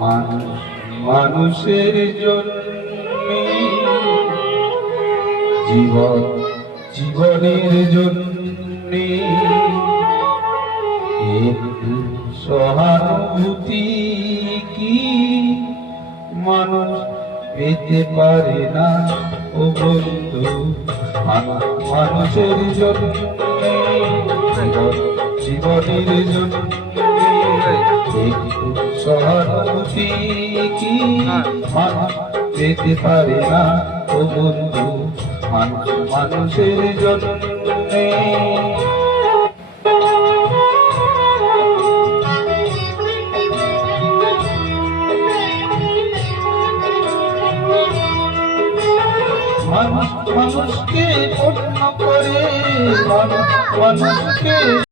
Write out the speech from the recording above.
মানুষ মানুষের জন্য, জীবন জীবনের জন্য একটু সহানুভূতি কি মানুষ পেতে পারে না ও বন্ধু? মানুষের জন্য, জীবন জীবনের জন্য একটু সহানুভূতি কি মানুষ পেতে পারে না ও বন্ধু? মানুষের জন্য মানুষকে পূর্ণ করে, মানুষকে